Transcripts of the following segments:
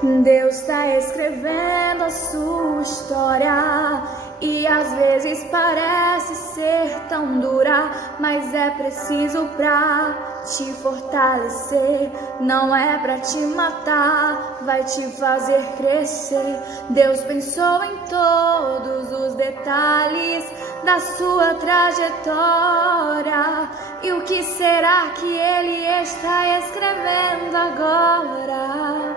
Deus está escrevendo a sua história e às vezes parece ser tão dura, mas é preciso pra te fortalecer, não é pra te matar, vai te fazer crescer. Deus pensou em todos os detalhes da sua trajetória, e o que será que Ele está escrevendo agora?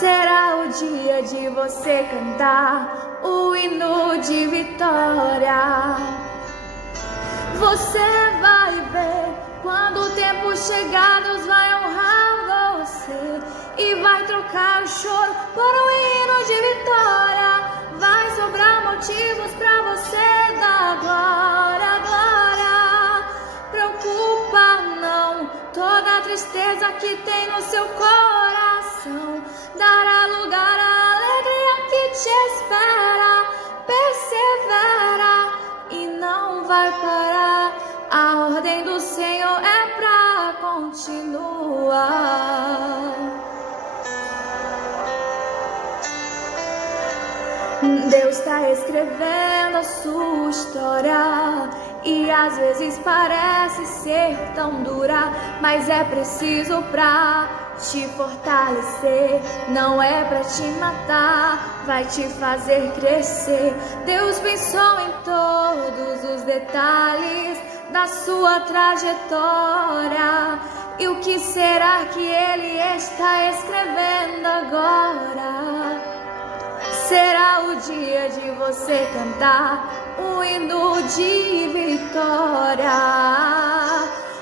Será o dia de você cantar o hino de vitória. Você vai ver quando o tempo chegar, Deus vai honrar você e vai trocar o choro por um hino de vitória. Vai sobrar motivos pra você dar glória, glória. Preocupa não, toda a tristeza que tem no seu coração dará lugar à alegria que te espera. Persevera e não vai parar, a ordem do Senhor é pra continuar. Deus está escrevendo a sua história e às vezes parece ser tão dura, mas é preciso pra te fortalecer, não é pra te matar, vai te fazer crescer. Deus pensou em todos os detalhes da sua trajetória, e o que será que Ele está escrevendo agora? Será o dia de você cantar um hino de vitória.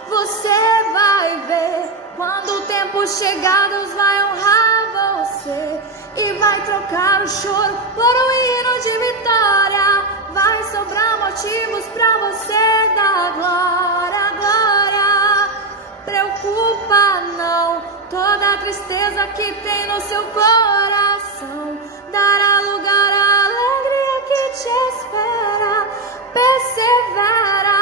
Você vai ver quando o tempo chegar, Deus vai honrar você e vai trocar o choro por um hino de vitória. Vai sobrar motivos pra você dar glória, glória. Preocupa não, toda a tristeza que tem no seu coração dará lugar à alegria que te espera. Persevera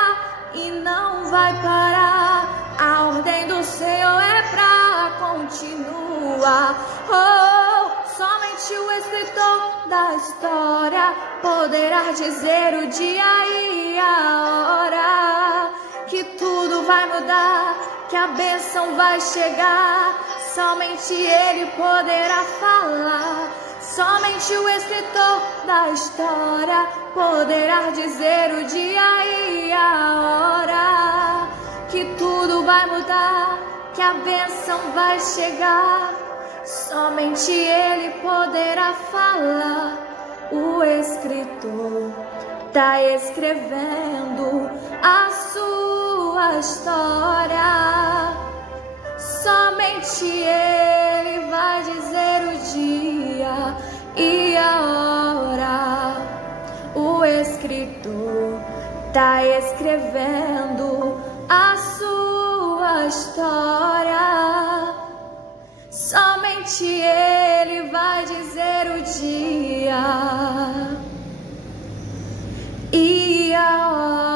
e não vai parar, a ordem do Senhor é pra continuar. Oh, somente o escritor da história poderá dizer o dia e a hora que tudo vai mudar, que a bênção vai chegar. Somente Ele poderá falar. Somente o escritor da história poderá dizer o dia e a hora que tudo vai mudar, que a bênção vai chegar. Somente Ele poderá falar. O escritor tá escrevendo a sua história. Somente Ele vai dizer o dia e a hora. O escritor tá escrevendo a sua história. Somente Ele vai dizer o dia e a hora.